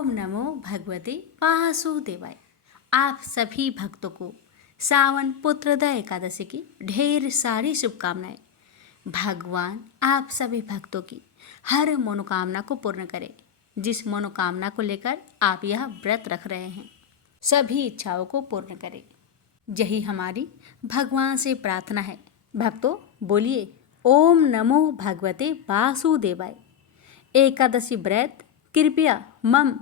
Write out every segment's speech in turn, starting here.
ओम नमो भगवते वासुदेवाय। आप सभी भक्तों को सावन पुत्रदा एकादशी की ढेर सारी शुभकामनाएं। भगवान आप सभी भक्तों की हर मनोकामना को पूर्ण करें। जिस मनोकामना को लेकर आप यह व्रत रख रहे हैं, सभी इच्छाओं को पूर्ण करें, यही हमारी भगवान से प्रार्थना है। भक्तों बोलिए ओम नमो भगवते वासुदेवाय। एकादशी व्रत कृपया मम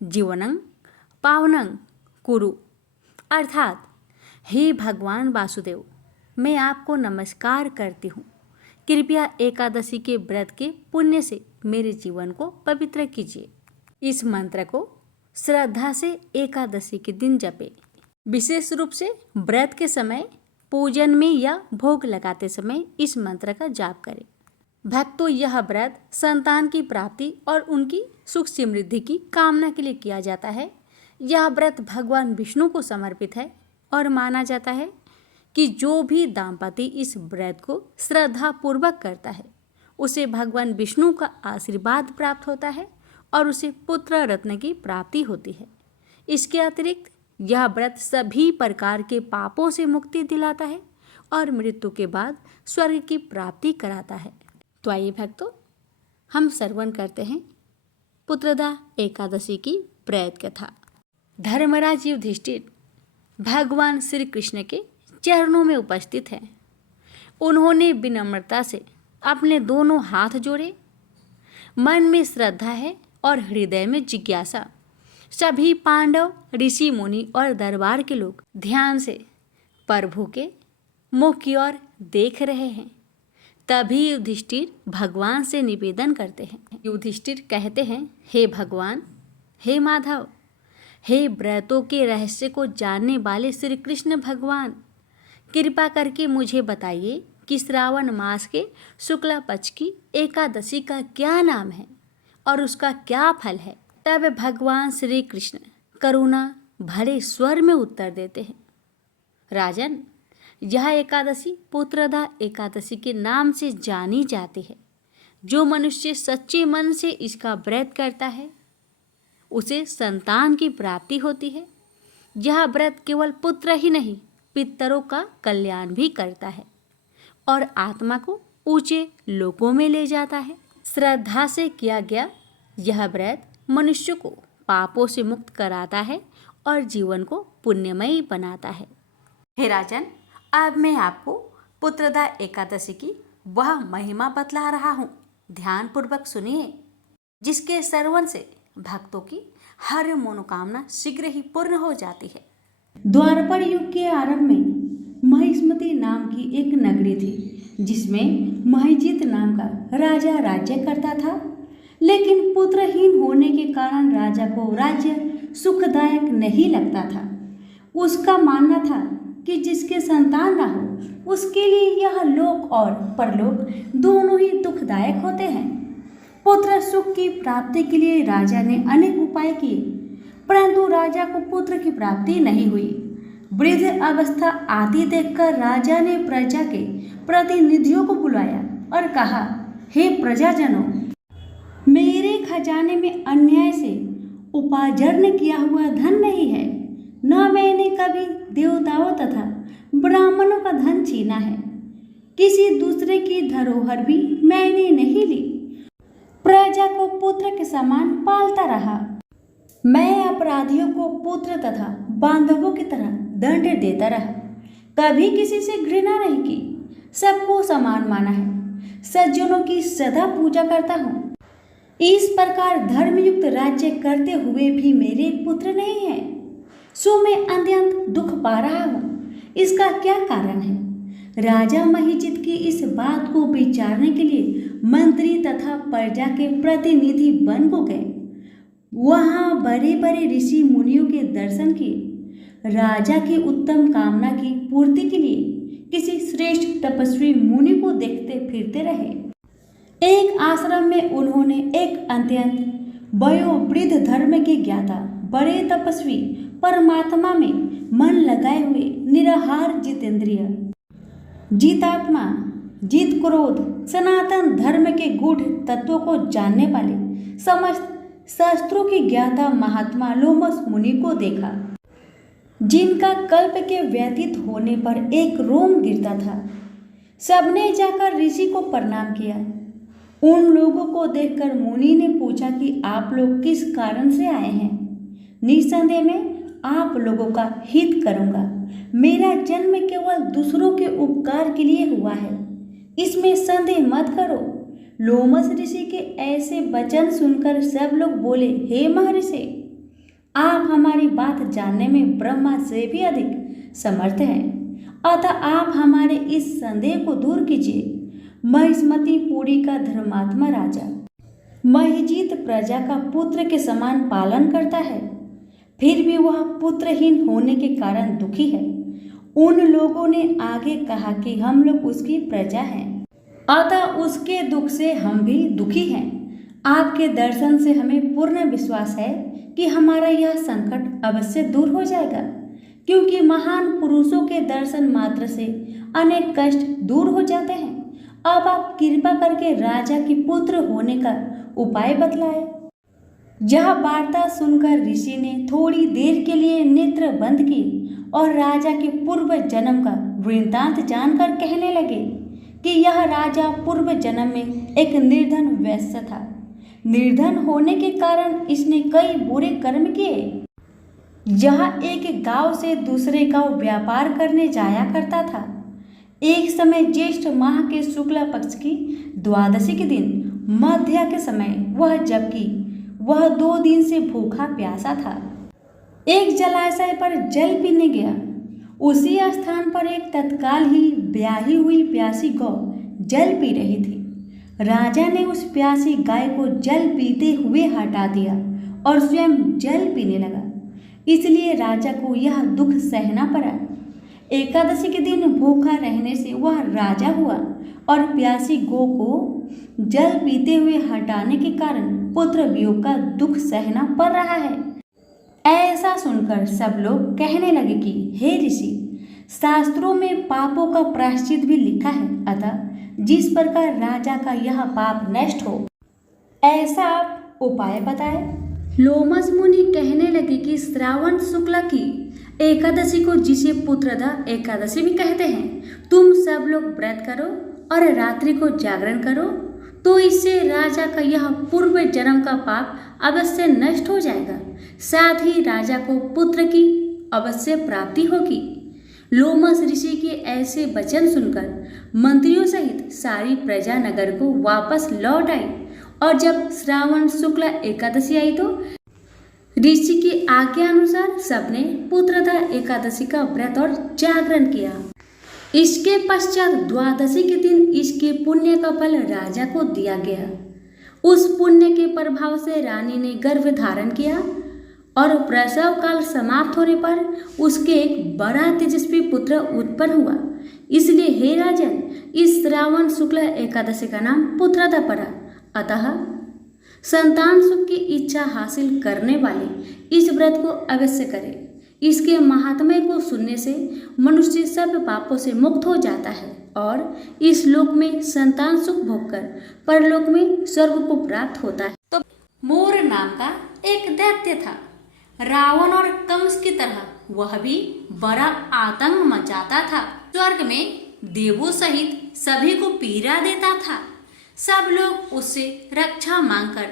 जीवनं पावनं कुरु, अर्थात हे भगवान वासुदेव, मैं आपको नमस्कार करती हूँ। कृपया एकादशी के व्रत के पुण्य से मेरे जीवन को पवित्र कीजिए। इस मंत्र को श्रद्धा से एकादशी के दिन जपे। विशेष रूप से व्रत के समय, पूजन में या भोग लगाते समय इस मंत्र का जाप करें। भक्तों, यह व्रत संतान की प्राप्ति और उनकी सुख समृद्धि की कामना के लिए किया जाता है। यह व्रत भगवान विष्णु को समर्पित है और माना जाता है कि जो भी दाम्पत्य इस व्रत को श्रद्धा पूर्वक करता है, उसे भगवान विष्णु का आशीर्वाद प्राप्त होता है और उसे पुत्र रत्न की प्राप्ति होती है। इसके अतिरिक्त यह व्रत सभी प्रकार के पापों से मुक्ति दिलाता है और मृत्यु के बाद स्वर्ग की प्राप्ति कराता है। तो आइए भक्तों, हम श्रवण करते हैं पुत्रदा एकादशी की व्रत कथा। धर्मराज युधिष्ठिर भगवान श्री कृष्ण के चरणों में उपस्थित हैं। उन्होंने विनम्रता से अपने दोनों हाथ जोड़े। मन में श्रद्धा है और हृदय में जिज्ञासा। सभी पांडव, ऋषि मुनि और दरबार के लोग ध्यान से प्रभु के मुख की ओर देख रहे हैं। तभी युधिष्ठिर भगवान से निवेदन करते हैं। युधिष्ठिर कहते हैं, हे भगवान, हे माधव, हे व्रतों के रहस्य को जानने वाले श्री कृष्ण भगवान, कृपा करके मुझे बताइए कि श्रावण मास के शुक्ला पक्ष की एकादशी का क्या नाम है और उसका क्या फल है। तब भगवान श्री कृष्ण करुणा भरे स्वर में उत्तर देते हैं, राजन, यह एकादशी पुत्रदा एकादशी के नाम से जानी जाती है। जो मनुष्य सच्चे मन से इसका व्रत करता है, उसे संतान की प्राप्ति होती है। यह व्रत केवल पुत्र ही नहीं, पितरों का कल्याण भी करता है और आत्मा को ऊंचे लोकों में ले जाता है। श्रद्धा से किया गया यह व्रत मनुष्य को पापों से मुक्त कराता है और जीवन को पुण्यमयी बनाता है। हे राजन, अब मैं आपको पुत्रदा एकादशी की वह महिमा बतला रहा हूँ। ध्यान पूर्वक सुनिए, जिसके श्रवण से भक्तों की हर मनोकामना शीघ्र ही पूर्ण हो जाती है। द्वापर युग के आरंभ में महिष्मती नाम की एक नगरी थी, जिसमें महिजीत नाम का राजा राज्य करता था। लेकिन पुत्रहीन होने के कारण राजा को राज्य सुखदायक नहीं लगता था। उसका मानना था कि जिसके संतान न हो, उसके लिए यह लोक और परलोक दोनों ही दुखदायक होते हैं। पुत्र सुख की प्राप्ति के लिए राजा ने अनेक उपाय किए, परंतु राजा को पुत्र की प्राप्ति नहीं हुई। वृद्ध अवस्था आती देखकर राजा ने प्रजा के प्रतिनिधियों को बुलाया और कहा, हे प्रजाजनों, मेरे खजाने में अन्याय से उपार्जन किया हुआ धन नहीं है। न मैंने कभी देवताओं तथा ब्राह्मणों का धन छीना है। किसी दूसरे की धरोहर भी मैंने नहीं ली। प्रजा को पुत्र के समान पालता रहा। मैं अपराधियों को पुत्र तथा बांधवों की तरह दंड देता रहा। कभी किसी से घृणा नहीं की। सबको समान माना है। सज्जनों की सदा पूजा करता हूँ। इस प्रकार धर्मयुक्त राज्य करते हुए भी मेरे पुत्र नहीं है, सो मैं अत्यंत दुख पा रहा हूँ। इसका क्या कारण है? राजा महिजीत की इस बात को विचारने के लिए मंत्री तथा प्रजा के प्रतिनिधि वन को गए। वहाँ बड़े बड़े ऋषि मुनियों के दर्शन किए। राजा की उत्तम कामना की पूर्ति के लिए किसी श्रेष्ठ तपस्वी मुनि को देखते फिरते रहे। एक आश्रम में उन्होंने एक अत्यंत वयोवृद्ध धर्म के ज्ञाता, बड़े तपस्वी, परमात्मा में मन लगाए हुए निराहार, जितेंद्रिय, जीतात्मा, जीत क्रोध, सनातन धर्म के गूढ़ तत्वों को जानने वाले, समस्त शास्त्रों के ज्ञाता महात्मा लोमस मुनि को देखा, जिनका कल्प के व्यतीत होने पर एक रोम गिरता था। सबने जाकर ऋषि को प्रणाम किया। उन लोगों को देखकर मुनि ने पूछा कि आप लोग किस कारण से आए हैं। निस्संदेह में आप लोगों का हित करूंगा। मेरा जन्म केवल दूसरों के उपकार के लिए हुआ है, इसमें संदेह मत करो। लोमस ऋषि के ऐसे वचन सुनकर सब लोग बोले, हे महर्षि, आप हमारी बात जानने में ब्रह्मा से भी अधिक समर्थ हैं, अतः आप हमारे इस संदेह को दूर कीजिए। महिष्मति पुरी का धर्मात्मा राजा महिजीत प्रजा का पुत्र के समान पालन करता है, फिर भी वह पुत्रहीन होने के कारण दुखी है। उन लोगों ने आगे कहा कि हम लोग उसकी प्रजा हैं, अतः उसके दुख से हम भी दुखी हैं। आपके दर्शन से हमें पूर्ण विश्वास है कि हमारा यह संकट अवश्य दूर हो जाएगा, क्योंकि महान पुरुषों के दर्शन मात्र से अनेक कष्ट दूर हो जाते हैं। अब आप कृपा करके राजा के पुत्र होने का उपाय बतलाए। यह वार्ता सुनकर ऋषि ने थोड़ी देर के लिए नेत्र बंद किए और राजा के पूर्व जन्म का वृत्तांत जानकर कहने लगे कि यह राजा पूर्व जन्म में एक निर्धन वैश्य था। निर्धन होने के कारण इसने कई बुरे कर्म किए। यह एक गांव से दूसरे गांव व्यापार करने जाया करता था। एक समय ज्येष्ठ माह के शुक्ल पक्ष की द्वादशी के दिन मध्या के समय वह 2 दिन से भूखा प्यासा था, एक जलाशय पर जल पीने गया। उसी स्थान पर एक तत्काल ही ब्याही हुई प्यासी गौ जल पी रही थी। राजा ने उस प्यासी गाय को जल पीते हुए हटा दिया और स्वयं जल पीने लगा। इसलिए राजा को यह दुख सहना पड़ा। एकादशी के दिन भूखा रहने से वह राजा हुआ और प्यासी गौ को जल पीते हुए हटाने के कारण पुत्र वियोग का दुख सहना पड़ रहा है। ऐसा सुनकर सब लोग कहने लगे कि हे ऋषि, शास्त्रों में पापों का प्रायश्चित भी लिखा है, अतः जिस प्रकार राजा का यह पाप नष्ट हो, ऐसा आप उपाय बताए। लोमस मुनि कहने लगे कि श्रावण शुक्ल की एकादशी को, जिसे पुत्रदा एकादशी भी कहते हैं, तुम सब लोग व्रत करो और रात्रि को जागरण करो, तो इससे राजा का यह पूर्व जन्म का पाप अवश्य नष्ट हो जाएगा। साथ ही राजा को पुत्र की अवश्य प्राप्ति होगी। लोमस ऋषि के ऐसे वचन सुनकर मंत्रियों सहित सारी प्रजा नगर को वापस लौट आई और जब श्रावण शुक्ल एकादशी आई तो ऋषि की आज्ञा अनुसार सबने पुत्रदा एकादशी का व्रत और जागरण किया। इसके पश्चात द्वादशी के दिन इसके पुण्य का फल राजा को दिया गया। उस पुण्य के प्रभाव से रानी ने गर्भ धारण किया और प्रसव काल समाप्त होने पर उसके एक बड़ा तेजस्वी पुत्र उत्पन्न हुआ। इसलिए हे राजन, इस श्रावण शुक्ल एकादशी का नाम पुत्रदा पड़ा। अतः संतान सुख की इच्छा हासिल करने वाले इस व्रत को अवश्य करें। इसके महात्म्य को सुनने से मनुष्य सब पापों से मुक्त हो जाता है और इस लोक में संतान सुख भोगकर परलोक में स्वर्ग को प्राप्त होता है। तो मोर नाम का एक दैत्य था। रावण और कंस की तरह वह भी बड़ा आतंक मचाता था। स्वर्ग में देवों सहित सभी को पीड़ा देता था। सब लोग उससे रक्षा मांगकर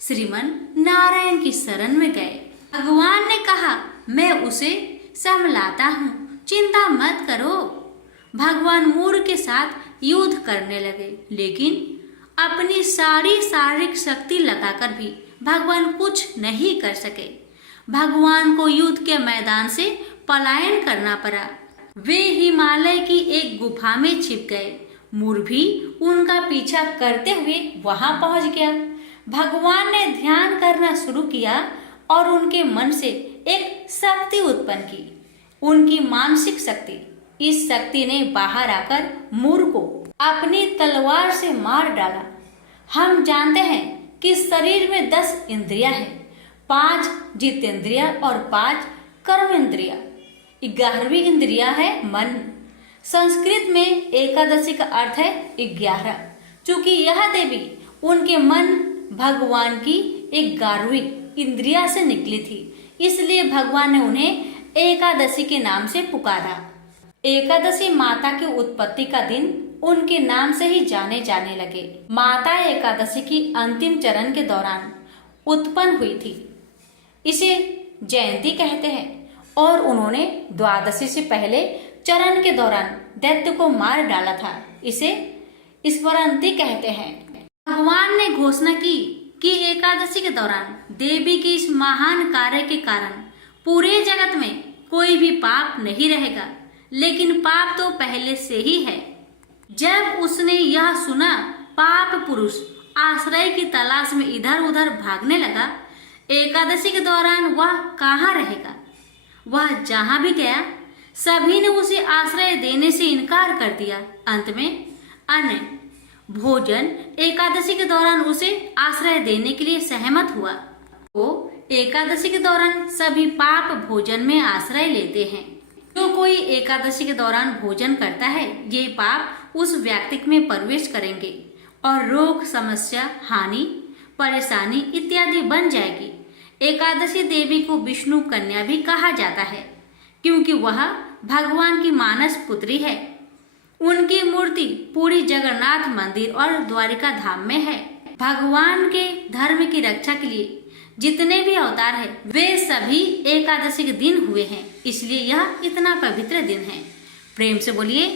श्रीमन नारायण की शरण में गए। भगवान ने कहा, मैं उसे संभलाता हूँ, चिंता मत करो। भगवान मोर के साथ युद्ध करने लगे, लेकिन अपनी सारी शारीरिक शक्ति लगाकर भी भगवान कुछ नहीं कर सके। भगवान को युद्ध के मैदान से पलायन करना पड़ा। वे हिमालय की एक गुफा में छिप गए। मोर भी उनका पीछा करते हुए वहां पहुंच गया। भगवान ने ध्यान करना शुरू किया और उनके मन से एक शक्ति उत्पन्न की, उनकी मानसिक शक्ति। इस शक्ति ने बाहर आकर मोर को अपनी तलवार से मार डाला। हम जानते हैं कि शरीर में 10 इंद्रियां हैं, 5 जितेंद्रिया और 5 कर्मेंद्रिया। 11वीं इंद्रिया है मन। संस्कृत में एकादशी का अर्थ है 11। चूंकि यह देवी उनके मन भगवान की एक गारुड़ी इंद्रिया से निकली थी, इसलिए भगवान ने उन्हें एकादशी के नाम से पुकारा। एकादशी माता की उत्पत्ति का दिन उनके नाम से ही जाने जाने लगे। माता एकादशी की अंतिम चरण के दौरान उत्पन्न हुई थी, इसे जयंती कहते हैं, और उन्होंने द्वादशी से पहले चरण के दौरान दैत्य को मार डाला था, इसे स्मरणती कहते हैं। भगवान ने घोषणा की कि एकादशी के दौरान देवी के इस महान कार्य के कारण पूरे जगत में कोई भी पाप नहीं रहेगा, लेकिन पाप तो पहले से ही है। जब उसने यह सुना, पाप पुरुष आश्रय की तलाश में इधर उधर भागने लगा। एकादशी के दौरान वह कहाँ रहेगा? वह जहाँ भी गया, सभी ने उसे आश्रय देने से इनकार कर दिया। अंत में अन्न भोजन एकादशी के दौरान उसे आश्रय देने के लिए सहमत हुआ। वो एकादशी के दौरान सभी पाप भोजन में आश्रय लेते हैं। जो कोई एकादशी के दौरान भोजन करता है, ये पाप उस व्यक्ति में प्रवेश करेंगे और रोग, समस्या, हानि, परेशानी इत्यादि बन जाएगी। एकादशी देवी को विष्णु कन्या भी कहा जाता है, क्योंकि वह भगवान की मानस पुत्री है। उनकी मूर्ति पूरी जगन्नाथ मंदिर और द्वारिका धाम में है। भगवान के धर्म की रक्षा के लिए जितने भी अवतार हैं, वे सभी एकादशी के दिन हुए हैं, इसलिए यह इतना पवित्र दिन है। प्रेम से बोलिए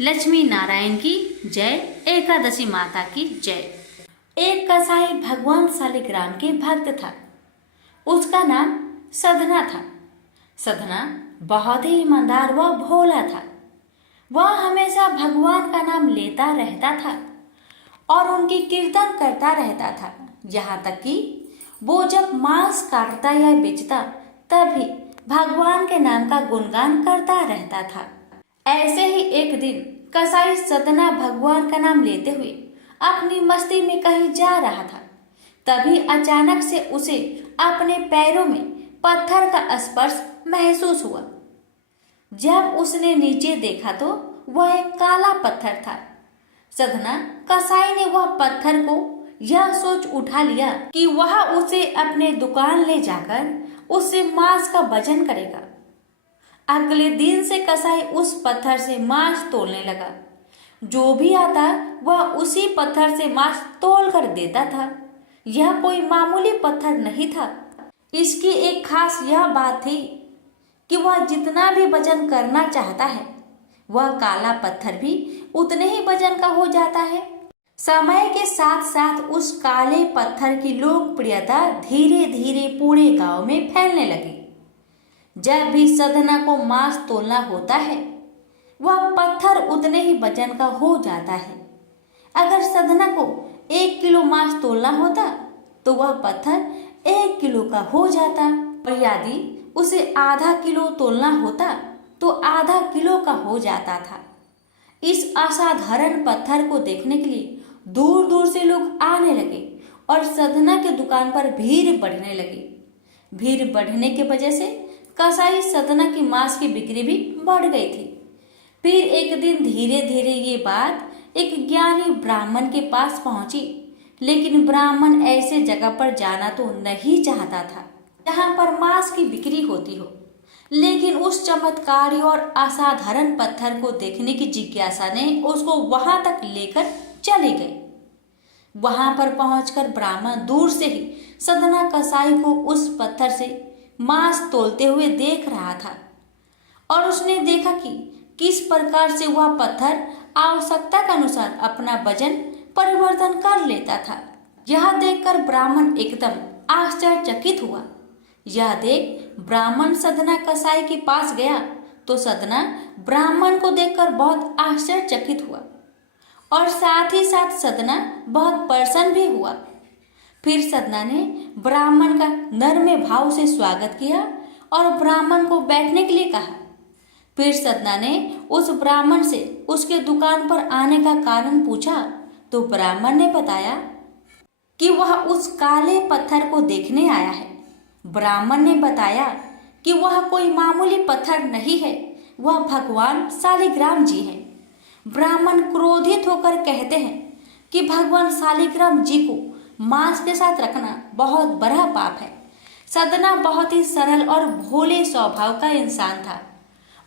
लक्ष्मी नारायण की जय, एकादशी माता की जय। एक कसाई भगवान शालिग्राम के भक्त था। उसका नाम सधना था। सधना बहुत ही ईमानदार व भोला था। वह हमेशा भगवान का नाम लेता रहता था और उनकी कीर्तन करता रहता था। यहाँ तक कि वो जब मांस काटता या बेचता, तब भी भगवान के नाम का गुणगान करता रहता था। ऐसे ही एक दिन कसाई सधना भगवान का नाम लेते हुए अपनी मस्ती में कहीं जा रहा था। तभी अचानक से उसे अपने पैरों में पत्थर का स्पर्श महसूस हुआ। जब उसने नीचे देखा तो वह एक काला पत्थर था। सधना कसाई ने वह पत्थर को यह सोच उठा लिया कि वह उसे अपने दुकान ले जाकर उससे मांस का वजन करेगा। अगले दिन से कसाई उस पत्थर से मांस तोलने लगा। जो भी आता वह उसी पत्थर से मांस तोल कर देता था। यह कोई मामूली पत्थर नहीं था। इसकी एक खास यह बात थी कि वह जितना भी वजन करना चाहता है, वह काला पत्थर भी उतने ही वजन का हो जाता है। समय के साथ साथ उस काले पत्थर की लोकप्रियता धीरे धीरे पूरे गांव में फैलने लगी। जब भी सधना को मांस तोलना होता है, वह पत्थर उतने ही वजन का हो जाता है। अगर सधना को 1 किलो मांस तोलना होता तो वह पत्थर 1 किलो का हो जाता, और यदि उसे आधा किलो तोलना होता तो आधा किलो का हो जाता था। इस असाधारण पत्थर को देखने के लिए दूर दूर से लोग आने लगे और सधना के दुकान पर भीड़ बढ़ने लगी। भीड़ बढ़ने की वजह से कसाई सधना की मांस की बिक्री भी बढ़ गई थी। फिर एक दिन धीरे धीरे ये बात एक ज्ञानी ब्राह्मण के पास पहुंची, लेकिन ब्राह्मण ऐसे जगह पर जाना तो नहीं चाहता था जहां पर मांस की बिक्री होती हो। लेकिन उस चमत्कारी और असाधारण पत्थर को देखने की जिज्ञासा ने उसको वहां तक लेकर चली गई। वहां पर पहुंचकर ब्राह्मण दूर से ही सधना कसाई को उस पत्थर से मांस तोलते हुए देख रहा था, और उसने देखा कि किस प्रकार से वह पत्थर आवश्यकता के अनुसार अपना वजन परिवर्तन कर लेता था। यह देखकर ब्राह्मण एकदम आश्चर्यचकित हुआ। यह देख ब्राह्मण सधना कसाई के पास गया तो सधना ब्राह्मण को देखकर बहुत आश्चर्यचकित हुआ, और साथ ही साथ सधना बहुत प्रसन्न भी हुआ। फिर सधना ने ब्राह्मण का नम्र भाव से स्वागत किया और ब्राह्मण को बैठने के लिए कहा। फिर सधना ने उस ब्राह्मण से उसके दुकान पर आने का कारण पूछा तो ब्राह्मण ने बताया कि वह उस काले पत्थर को देखने आया है। ब्राह्मण ने बताया कि वह कोई मामूली पत्थर नहीं है, वह भगवान शालिग्राम जी हैं। ब्राह्मण क्रोधित होकर कहते हैं कि भगवान शालिग्राम जी को मांस के साथ रखना बहुत बड़ा पाप है। सदना बहुत ही सरल और भोले स्वभाव का इंसान था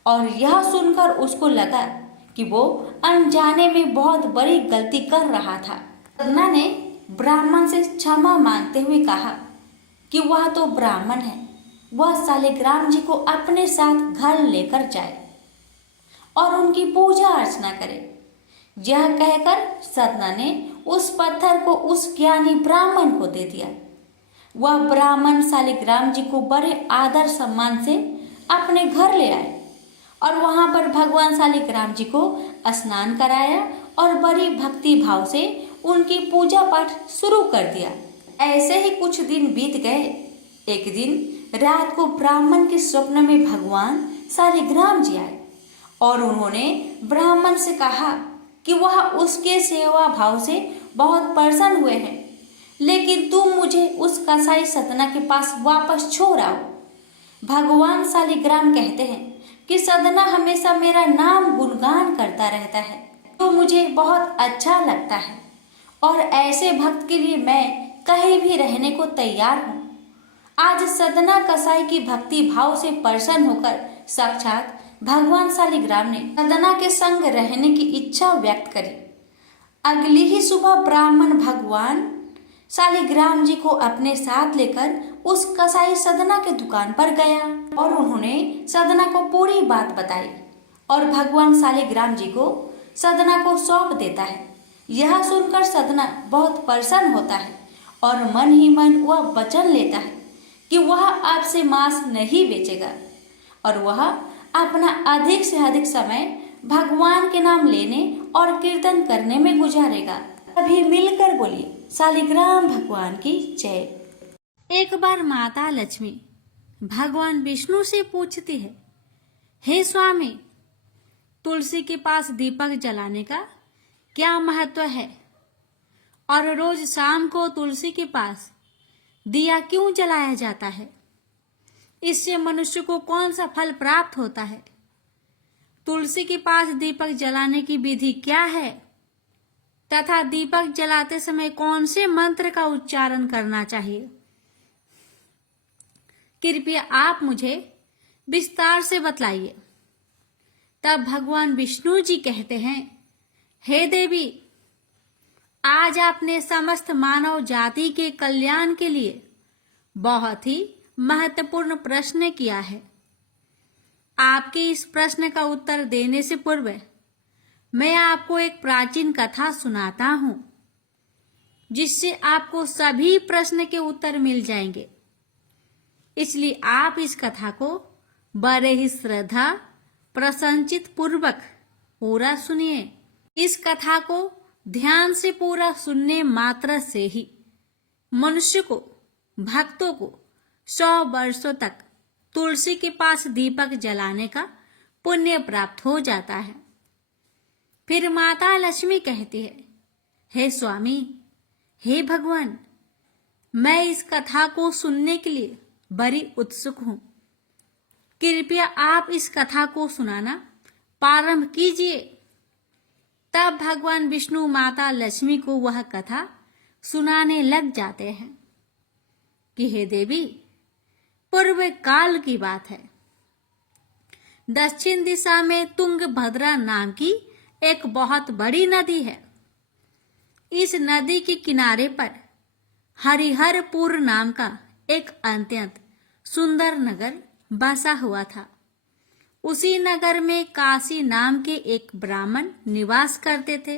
और यह सुनकर उसको लगा कि वो अनजाने में बहुत बड़ी गलती कर रहा था। सदना ने ब्राह्मण से क्षमा मांगते हुए कहा कि वह तो ब्राह्मण है, वह शालिग्राम जी को अपने साथ घर लेकर जाए और उनकी पूजा अर्चना करे। यह कहकर सदना ने उस पत्थर को उस ज्ञानी ब्राह्मण को दे दिया। वह ब्राह्मण शालिग्राम जी को बड़े आदर सम्मान से अपने घर ले आए और वहां पर भगवान शालिग्राम जी को स्नान कराया और बड़ी भक्ति भाव से उनकी पूजा पाठ शुरू कर दिया। ऐसे ही कुछ दिन बीत गए। एक दिन रात को ब्राह्मण के स्वप्न में भगवान शालिग्राम जी आए और उन्होंने ब्राह्मण से कहा कि वह उसके सेवा भाव से बहुत प्रसन्न हुए हैं, लेकिन तुम मुझे उस कसाई सदना के पास वापस छोड़ आओ। भगवान शालिग्राम कहते हैं कि सदना हमेशा मेरा नाम गुणगान करता रहता है, तो मुझे बहुत अच्छा लगता है और ऐसे भक्त के लिए मैं कहीं भी रहने को तैयार हूँ। आज सदना कसाई की भक्ति भाव से प्रसन्न होकर साक्षात भगवान शालिग्राम ने सदना के संग रहने की इच्छा व्यक्त करी। अगली ही सुबह ब्राह्मण भगवान शालिग्राम जी को अपने साथ लेकर उस कसाई सदना के दुकान पर गया और उन्होंने सदना को पूरी बात बताई और भगवान शालिग्राम जी को सदना को सौंप देता है। यह सुनकर सदना बहुत प्रसन्न होता है और मन ही मन वह वचन लेता है कि वह आपसे मांस नहीं बेचेगा और वह अपना अधिक से अधिक समय भगवान के नाम लेने और कीर्तन करने में गुजारेगा। अभी मिलकर बोलिए शालिग्राम भगवान की जय। एक बार माता लक्ष्मी भगवान विष्णु से पूछती है, हे स्वामी, तुलसी के पास दीपक जलाने का क्या महत्व है और रोज शाम को तुलसी के पास दिया क्यों जलाया जाता है? इससे मनुष्य को कौन सा फल प्राप्त होता है? तुलसी के पास दीपक जलाने की विधि क्या है तथा दीपक जलाते समय कौन से मंत्र का उच्चारण करना चाहिए? कृपया आप मुझे विस्तार से बतलाइए। तब भगवान विष्णु जी कहते हैं, हे देवी, आज आपने समस्त मानव जाति के कल्याण के लिए बहुत ही महत्वपूर्ण प्रश्न किया है। आपके इस प्रश्न का उत्तर देने से पूर्व मैं आपको एक प्राचीन कथा सुनाता हूं, जिससे आपको सभी प्रश्न के उत्तर मिल जाएंगे। इसलिए आप इस कथा को बड़े ही श्रद्धा प्रसन्नचित पूर्वक पूरा सुनिए। इस कथा को ध्यान से पूरा सुनने मात्र से ही मनुष्य को, भक्तों को 100 वर्षों तक तुलसी के पास दीपक जलाने का पुण्य प्राप्त हो जाता है। फिर माता लक्ष्मी कहती है, हे स्वामी, हे भगवान, मैं इस कथा को सुनने के लिए बड़ी उत्सुक हूं। कृपया आप इस कथा को सुनाना प्रारंभ कीजिए। तब भगवान विष्णु माता लक्ष्मी को वह कथा सुनाने लग जाते हैं कि हे देवी, पूर्व काल की बात है। दक्षिण दिशा में तुंगभद्रा नाम की एक बहुत बड़ी नदी है। इस नदी के किनारे पर हरिहरपुर नाम का एक अत्यंत सुंदर नगर बसा हुआ था। उसी नगर में काशी नाम के एक ब्राह्मण निवास करते थे।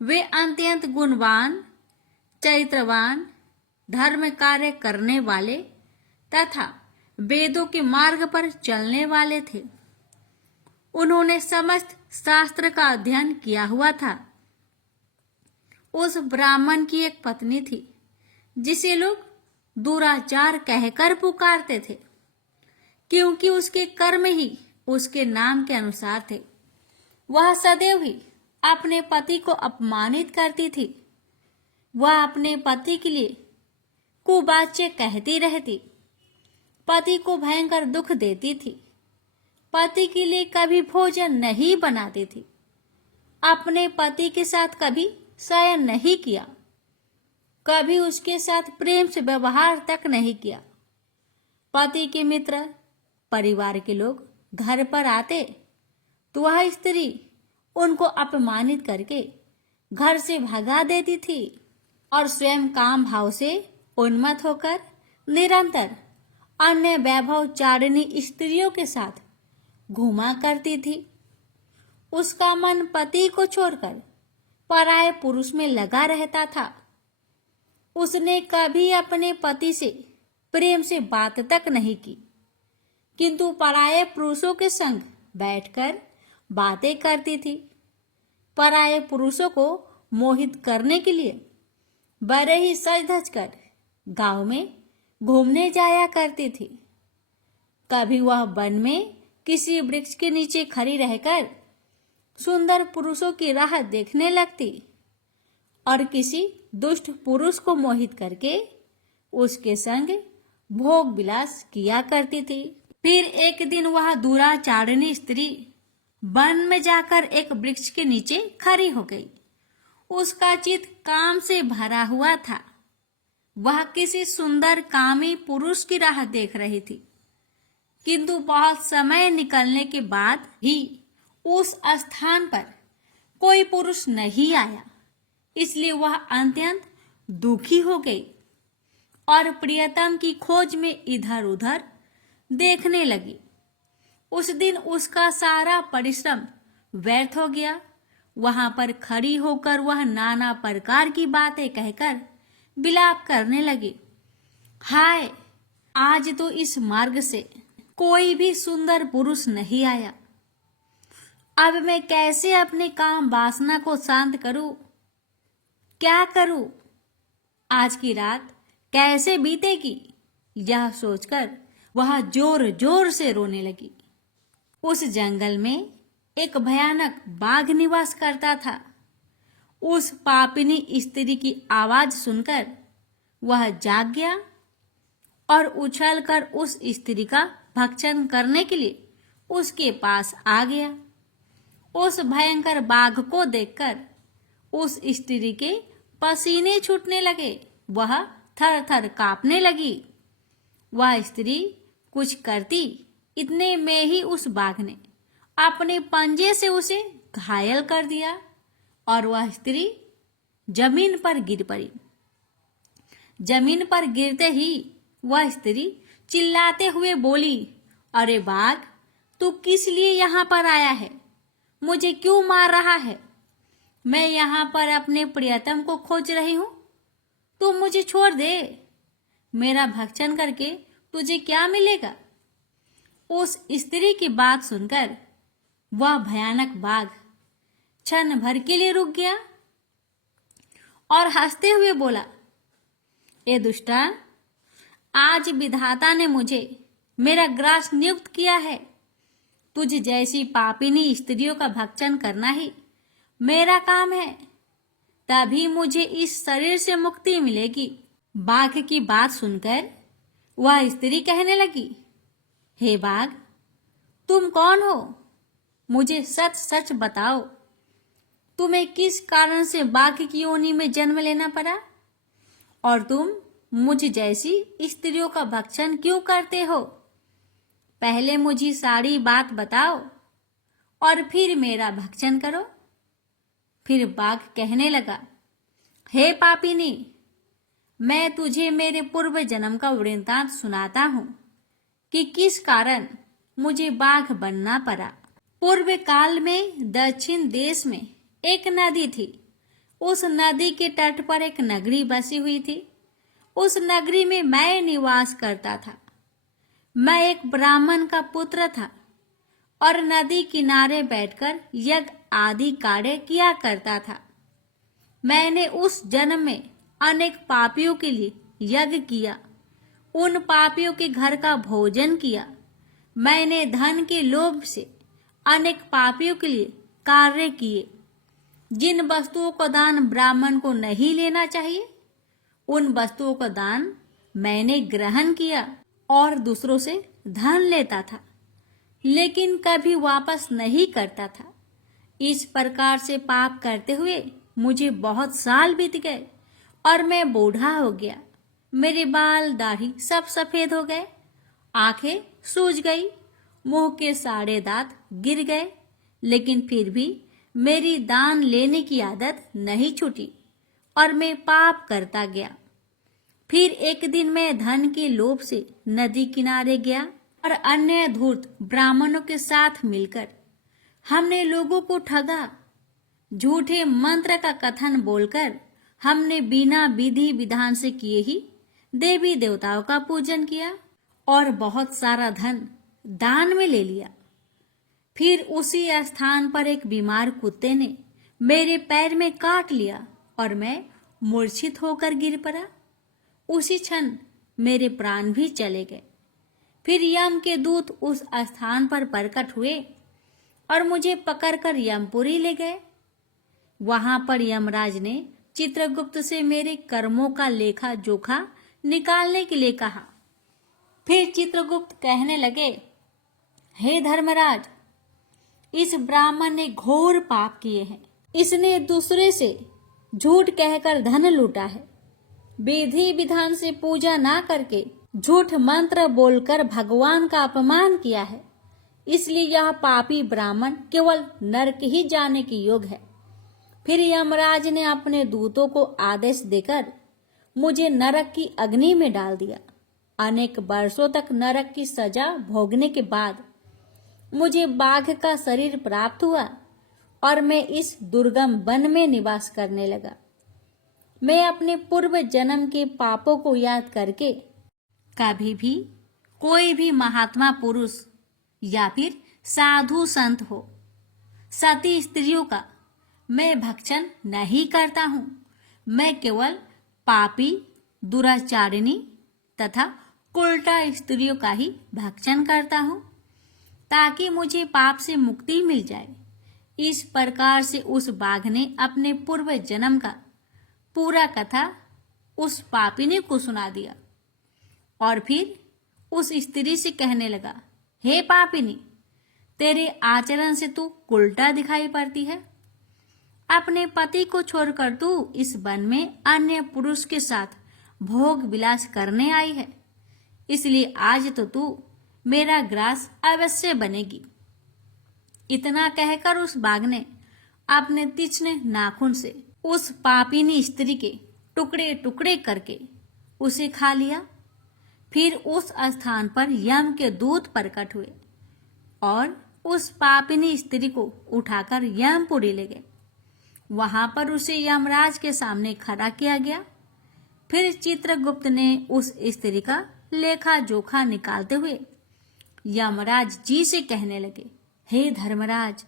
वे अत्यंत गुणवान, चरित्रवान, धर्म कार्य करने वाले तथा वेदों के मार्ग पर चलने वाले थे। उन्होंने समस्त शास्त्र का अध्ययन किया हुआ था। उस ब्राह्मण की एक पत्नी थी, जिसे लोग दुराचार कहकर पुकारते थे, क्योंकि उसके कर्म ही उसके नाम के अनुसार थे। वह सदैव ही अपने पति को अपमानित करती थी। वह अपने पति के लिए कुवाच्य कहती रहती, पति को भयंकर दुख देती थी, पति के लिए कभी भोजन नहीं बनाती थी, अपने पति के साथ कभी शयन नहीं किया, कभी उसके साथ प्रेम से व्यवहार तक नहीं किया। पति के मित्र, परिवार के लोग घर पर आते तो वह स्त्री उनको अपमानित करके घर से भगा देती थी और स्वयं काम भाव से उन्मत्त होकर निरंतर अन्य वैभव चारिणी स्त्रियों के साथ घूमा करती थी। उसका मन पति को छोड़कर पराये पुरुष में लगा रहता था। उसने कभी अपने पति से प्रेम से बात तक नहीं की, किंतु पराये पुरुषों के संग बैठकर बातें करती थी। पराये पुरुषों को मोहित करने के लिए बड़े ही सज धज कर गांव में घूमने जाया करती थी। कभी वह वन में किसी वृक्ष के नीचे खड़ी रहकर सुंदर पुरुषों की राह देखने लगती और किसी दुष्ट पुरुष को मोहित करके उसके संग भोग विलास किया करती थी। फिर एक दिन वह दुराचारिणी स्त्री वन में जाकर एक वृक्ष के नीचे खड़ी हो गई। उसका चित्त काम से भरा हुआ था। वह किसी सुंदर कामी पुरुष की राह देख रही थी, किंतु बहुत समय निकलने के बाद भी उस स्थान पर कोई पुरुष नहीं आया। इसलिए वह अत्यंत दुखी हो गई और प्रियतम की खोज में इधर उधर देखने लगी। उस दिन उसका सारा परिश्रम व्यर्थ हो गया। वहां पर खड़ी होकर वह नाना प्रकार की बातें कहकर विलाप करने लगी। हाय, आज तो इस मार्ग से कोई भी सुंदर पुरुष नहीं आया। अब मैं कैसे अपने काम वासना को शांत करूं? क्या करूं? आज की रात कैसे बीतेगी? यह सोचकर वह जोर जोर से रोने लगी। उस जंगल में एक भयानक बाघ निवास करता था। उस पापिनी स्त्री की आवाज सुनकर वह जाग गया और उछलकर उस स्त्री का भक्षण करने के लिए उसके पास आ गया। उस भयंकर बाघ को देखकर उस स्त्री के पसीने छूटने लगे। वह थर थर कांपने लगी। वह स्त्री कुछ करती, इतने में ही उस बाघ ने अपने पंजे से उसे घायल कर दिया और वह स्त्री जमीन पर गिर पड़ी। जमीन पर गिरते ही वह स्त्री चिल्लाते हुए बोली, अरे बाघ, तू किस लिए यहाँ पर आया है? मुझे क्यों मार रहा है? मैं यहाँ पर अपने प्रियतम को खोज रही हूँ। तू मुझे छोड़ दे। मेरा भक्षण करके तुझे क्या मिलेगा? उस स्त्री की बात सुनकर वह भयानक बाघ क्षण भर के लिए रुक गया और हंसते हुए बोला, ए दुष्टा, आज विधाता ने मुझे मेरा ग्रास नियुक्त किया है। तुझ जैसी पापिनी स्त्रियों का भक्षण करना ही मेरा काम है। तभी मुझे इस शरीर से मुक्ति मिलेगी। बाघ की बात सुनकर वह स्त्री कहने लगी, हे बाघ, तुम कौन हो? मुझे सच सच बताओ, तुम्हें किस कारण से बाघ की योनि में जन्म लेना पड़ा और तुम मुझ जैसी स्त्रियों का भक्षण क्यों करते हो? पहले मुझे सारी बात बताओ और फिर मेरा भक्षण करो। फिर बाघ कहने लगा, हे पापिनी, मैं तुझे मेरे पूर्व जन्म का वृत्तांत सुनाता हूँ कि किस कारण मुझे बाघ बनना पड़ा। पूर्व काल में दक्षिण देश में एक नदी थी। उस नदी के तट पर एक नगरी बसी हुई थी। उस नगरी में मैं निवास करता था। मैं एक ब्राह्मण का पुत्र था और नदी किनारे बैठकर यज्ञ आदि कार्य किया करता था। मैंने उस जन्म में अनेक पापियों के लिए यज्ञ किया। उन पापियों के घर का भोजन किया। मैंने धन के लोभ से अनेक पापियों के लिए कार्य किए। जिन वस्तुओं का दान ब्राह्मण को नहीं लेना चाहिए, उन वस्तुओं का दान मैंने ग्रहण किया और दूसरों से धन लेता था, लेकिन कभी वापस नहीं करता था। इस प्रकार से पाप करते हुए मुझे बहुत साल बीत गए, और मैं बूढ़ा हो गया। मेरे बाल दाढ़ी सब सफेद हो गए, आंखें सूज गई, मुंह के सारे दांत गिर गए, लेकिन फिर भी मेरी दान लेने की आदत नहीं छूटी और मैं पाप करता गया। फिर एक दिन मैं धन के लोभ से नदी किनारे गया और अन्य धूर्त ब्राह्मणों के साथ मिलकर हमने लोगों को ठगा। झूठे मंत्र का कथन बोलकर हमने बिना विधि विधान से किए ही देवी देवताओं का पूजन किया और बहुत सारा धन दान में ले लिया। फिर उसी स्थान पर एक बीमार कुत्ते ने मेरे पैर में काट लिया और मैं मूर्छित होकर गिर पड़ा। उसी क्षण मेरे प्राण भी चले गए। फिर यम के दूत उस स्थान पर प्रकट हुए और मुझे पकड़कर यमपुरी ले गए। वहां पर यमराज ने चित्रगुप्त से मेरे कर्मों का लेखा जोखा निकालने के लिए कहा। फिर चित्रगुप्त कहने लगे, हे धर्मराज, इस ब्राह्मण ने घोर पाप किए हैं। इसने दूसरे से झूठ कहकर धन लूटा है, विधि विधान से पूजा ना करके झूठ मंत्र बोलकर भगवान का अपमान किया है। इसलिए यह पापी ब्राह्मण केवल नरक ही जाने के योग है। फिर यमराज ने अपने दूतों को आदेश देकर मुझे नरक की अग्नि में डाल दिया। अनेक वर्षों तक नरक की सजा भोगने के बाद मुझे बाघ का शरीर प्राप्त हुआ और मैं इस दुर्गम वन में निवास करने लगा। मैं अपने पूर्व जन्म के पापों को याद करके कभी भी कोई भी महात्मा पुरुष या फिर साधु संत हो, सती स्त्रियों का मैं भक्षण नहीं करता हूँ। मैं केवल पापी, दुराचारिणी तथा उल्टा स्त्रियों का ही भक्षण करता हूँ ताकि मुझे पाप से मुक्ति मिल जाए। इस प्रकार से उस बाघ ने अपने पूर्व जन्म का पूरा कथा उस पापिनी को सुना दिया और फिर उस स्त्री से कहने लगा, हे पापिनी, तेरे आचरण से तू उल्टा दिखाई पड़ती है। अपने पति को छोड़कर तू इस वन में अन्य पुरुष के साथ भोग विलास करने आई है, इसलिए आज तो तू मेरा ग्रास अवश्य बनेगी। इतना कहकर उस बाघ ने अपने तीक्ष्ण नाखून से उस पापिनी स्त्री के टुकड़े टुकड़े करके उसे खा लिया। फिर उस स्थान पर यम के दूत प्रकट हुए और उस पापिनी स्त्री को उठाकर यमपुरी ले गए। वहां पर उसे यमराज के सामने खड़ा किया गया। फिर चित्रगुप्त ने उस स्त्री का लेखा जोखा निकालते हुए यमराज जी से कहने लगे, हे धर्मराज,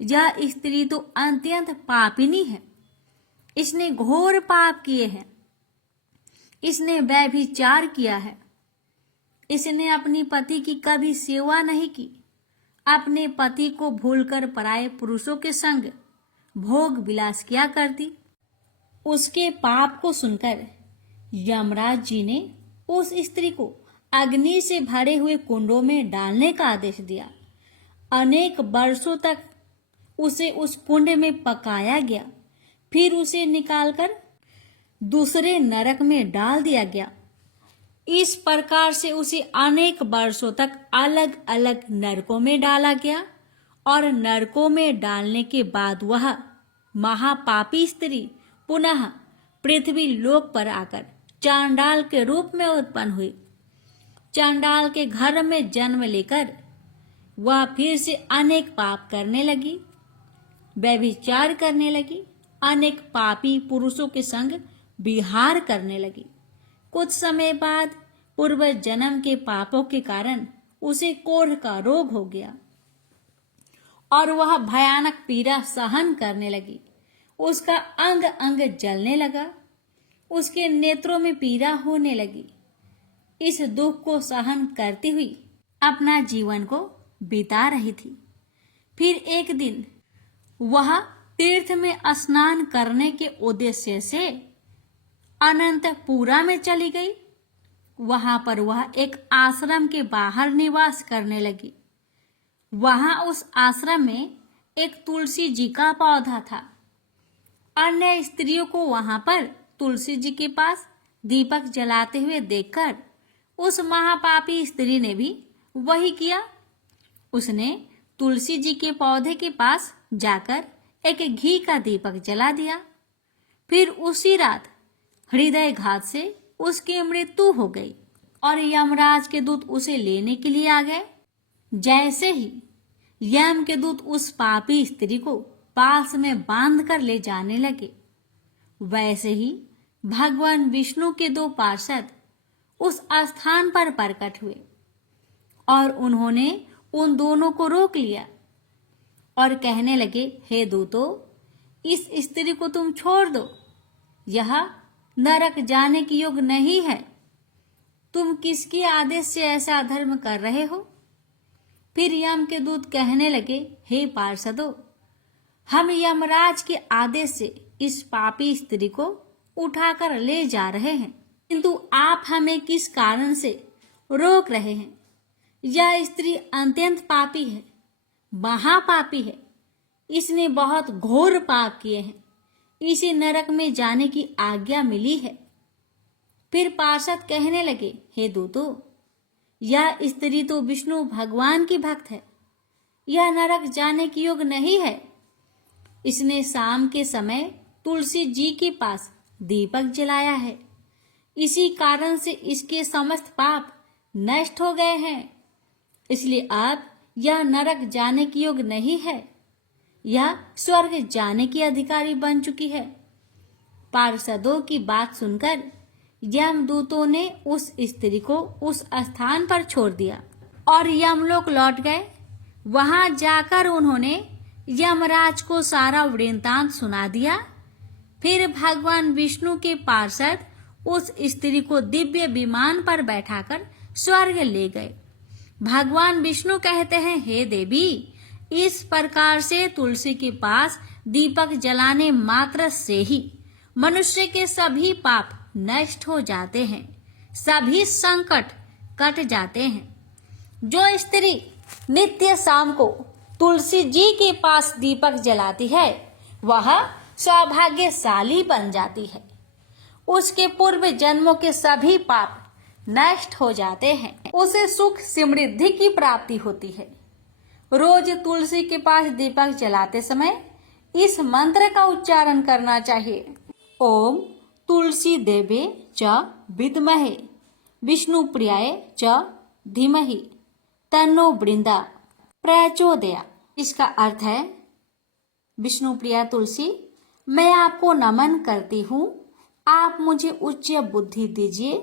यह स्त्री तो अत्यंत पापिनी है। इसने घोर पाप किए हैं। इसने व्यभिचार किया है। इसने अपनी पति की कभी सेवा नहीं की। अपने पति को भूलकर पराये पुरुषों के संग भोग विलास किया करती। उसके पाप को सुनकर यमराज जी ने उस स्त्री को अग्नि से भरे हुए कुंडों में डालने का आदेश दिया। अनेक वर्षों तक उसे उस कुंड में पकाया गया। फिर उसे निकालकर दूसरे नरक में डाल दिया गया। इस प्रकार से उसे अनेक वर्षों तक अलग अलग नरकों में डाला गया और नरकों में डालने के बाद वह महापापी स्त्री पुनः पृथ्वी लोक पर आकर चांडाल के रूप में उत्पन्न हुई। चांडाल के घर में जन्म लेकर वह फिर से अनेक पाप करने लगी, व्यभिचार करने लगी, अनेक पापी पुरुषों के संग विहार करने लगी। कुछ समय बाद पूर्व जन्म के पापों के कारण उसे कोढ़ का रोग हो गया और वह भयानक पीड़ा सहन करने लगी। उसका अंग अंग जलने लगा। उसके नेत्रों में पीड़ा होने लगी। इस दुख को सहन करती हुई अपना जीवन को बिता रही थी। फिर एक दिन वह तीर्थ में स्नान करने के उद्देश्य से अनंतपुरा में चली गई। वहां पर वह एक आश्रम के बाहर निवास करने लगी। वहां उस आश्रम में एक तुलसी जी का पौधा था। अन्य स्त्रियों को वहां पर तुलसी जी के पास दीपक जलाते हुए देखकर उस महापापी स्त्री ने भी वही किया। उसने तुलसी जी के पौधे के पास जाकर एक घी का दीपक जला दिया। फिर उसी रात हृदयघात से उसकी मृत्यु हो गई और यमराज के दूत उसे लेने के लिए आ गए। जैसे ही यम के दूत उस पापी स्त्री को पास में बांध कर ले जाने लगे, वैसे ही भगवान विष्णु के दो पार्षद उस स्थान पर प्रकट हुए और उन्होंने उन दोनों को रोक लिया और कहने लगे, हे दूतों, इस स्त्री को तुम छोड़ दो, यह नरक जाने की योग्य नहीं है। तुम किसके आदेश से ऐसा अधर्म कर रहे हो? फिर यम के दूत कहने लगे, हे पार्षदों, हम यमराज के आदेश से इस पापी स्त्री को उठाकर ले जा रहे हैं, किंतु आप हमें किस कारण से रोक रहे हैं? यह स्त्री अत्यंत पापी है, महापापी है। इसने बहुत घोर पाप किए हैं, इसे नरक में जाने की आज्ञा मिली है। फिर पार्षद कहने लगे, हे दूतों, यह स्त्री तो विष्णु भगवान की भक्त है, यह नरक जाने की योग्य नहीं है। इसने शाम के समय तुलसी जी के पास दीपक जलाया है, इसी कारण से इसके समस्त पाप नष्ट हो गए हैं। इसलिए अब यह नरक जाने की योग्य नहीं है, यह स्वर्ग जाने की अधिकारी बन चुकी है। पार्षदों की बात सुनकर यमदूतों ने उस स्त्री को उस स्थान पर छोड़ दिया और यमलोक लौट गए। वहां जाकर उन्होंने यमराज को सारा वृत्तांत सुना दिया। फिर भगवान विष्णु के पार्षद उस स्त्री को दिव्य विमान पर बैठाकर स्वर्ग ले गए। भगवान विष्णु कहते हैं, हे देवी, इस प्रकार से तुलसी के पास दीपक जलाने मात्र से ही मनुष्य के सभी पाप नष्ट हो जाते हैं, सभी संकट कट जाते हैं। जो स्त्री नित्य शाम को तुलसी जी के पास दीपक जलाती है, वह सौभाग्यशाली बन जाती है। उसके पूर्व जन्मों के सभी पाप नष्ट हो जाते हैं, उसे सुख समृद्धि की प्राप्ति होती है। रोज तुलसी के पास दीपक जलाते समय इस मंत्र का उच्चारण करना चाहिए। ओम तुलसी देवे च विद्महे विष्णु प्रियाय च धीमहि तन्नो वृंदा प्रचोदया। इसका अर्थ है, विष्णु प्रिया तुलसी, मैं आपको नमन करती हूँ, आप मुझे उच्च बुद्धि दीजिए।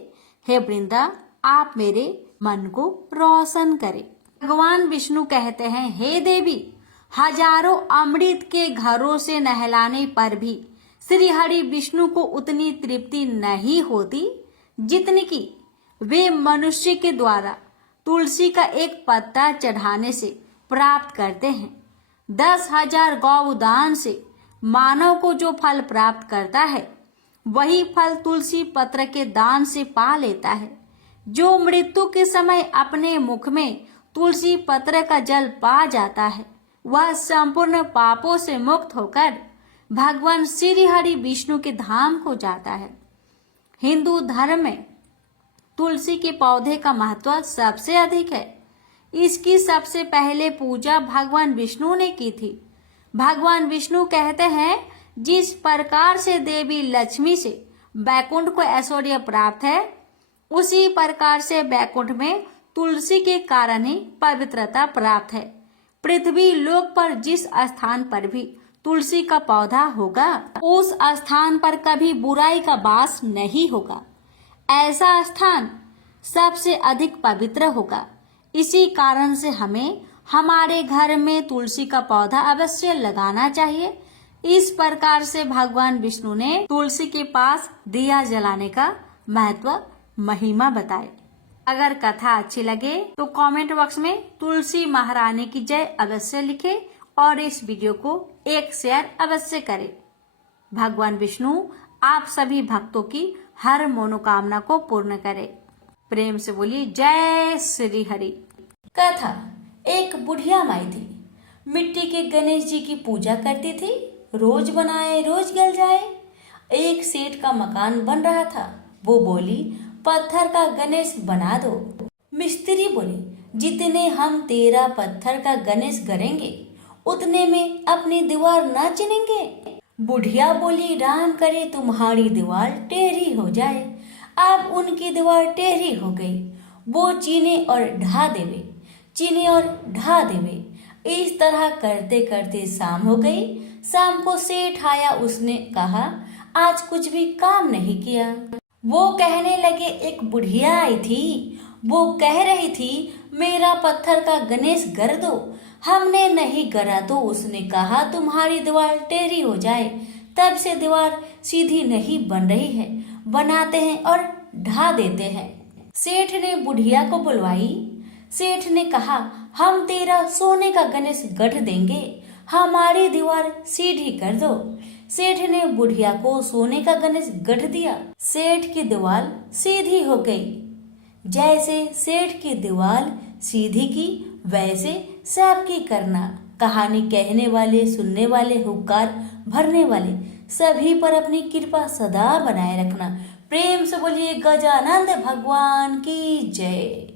हे वृंदा, आप मेरे मन को रोशन करें। भगवान विष्णु कहते हैं, हे देवी, हजारों अमृत के घरों से नहलाने पर भी श्री हरि विष्णु को उतनी तृप्ति नहीं होती जितनी कि वे मनुष्य के द्वारा तुलसी का एक पत्ता चढ़ाने से प्राप्त करते हैं। 10,000 गौदान से मानव को जो फल प्राप्त करता है, वही फल तुलसी पत्र के दान से पा लेता है। जो मृत्यु के समय अपने मुख में तुलसी पत्र का जल पा जाता है, वह संपूर्ण पापों से मुक्त होकर भगवान श्री हरि विष्णु के धाम को जाता है। हिंदू धर्म में तुलसी के पौधे का महत्व सबसे अधिक है। इसकी सबसे पहले पूजा भगवान विष्णु ने की थी। भगवान विष्णु कहते हैं, जिस प्रकार से देवी लक्ष्मी से बैकुंठ को ऐश्वर्य प्राप्त है, उसी प्रकार से बैकुंठ में तुलसी के कारण ही पवित्रता प्राप्त है। पृथ्वी लोक पर जिस स्थान पर भी तुलसी का पौधा होगा, उस स्थान पर कभी बुराई का वास नहीं होगा। ऐसा स्थान सबसे अधिक पवित्र होगा। इसी कारण से हमें हमारे घर में तुलसी का पौधा अवश्य लगाना चाहिए। इस प्रकार से भगवान विष्णु ने तुलसी के पास दिया जलाने का महत्व, महिमा बताए। अगर कथा अच्छी लगे तो कमेंट बॉक्स में तुलसी महारानी की जय अवश्य लिखें और इस वीडियो को एक शेयर अवश्य करें। भगवान विष्णु आप सभी भक्तों की हर मनोकामना को पूर्ण करे। प्रेम से बोलिए जय श्री हरि। कथा, एक बुढ़िया माई थी, मिट्टी के गणेश जी की पूजा करती थी। रोज बनाए रोज गल जाए। एक सेठ का मकान बन रहा था। वो बोली, पत्थर का गणेश बना दो। मिस्त्री बोले, जितने हम तेरा पत्थर का गणेश गढ़ेंगे उतने में अपनी दीवार ना चिनेंगे। बुढ़िया बोली, राम करे तुम्हारी दीवार टेढ़ी हो जाए। अब उनकी दीवार टेढ़ी हो गई। वो चीने और ढा देवे, चीने और ढा देवे। इस तरह करते करते शाम हो गई। शाम को सेठ आया। उसने कहा, आज कुछ भी काम नहीं किया। वो कहने लगे, एक बुढ़िया आई थी। वो कह रही थी, मेरा पत्थर का गणेश गढ़ दो। हमने नहीं गढ़ा तो उसने कहा, तुम्हारी दीवार टेढ़ी हो जाए। तब से दीवार सीधी नहीं बन रही है। बनाते हैं और ढा देते हैं। सेठ ने बुढ़िया को बुलवाई। सेठ ने कहा, हम तेरा सोने का गणेश गढ़ देंगे, हमारी दीवार सीधी कर दो। सेठ ने बुढ़िया को सोने का गणेश गढ़ दिया। सेठ की दीवार सीधी हो गई। जैसे सेठ की दीवार सीधी की, वैसे सबकी करना। कहानी कहने वाले, सुनने वाले, हुक्कार भरने वाले सभी पर अपनी कृपा सदा बनाए रखना। प्रेम से बोलिए गजानंद भगवान की जय।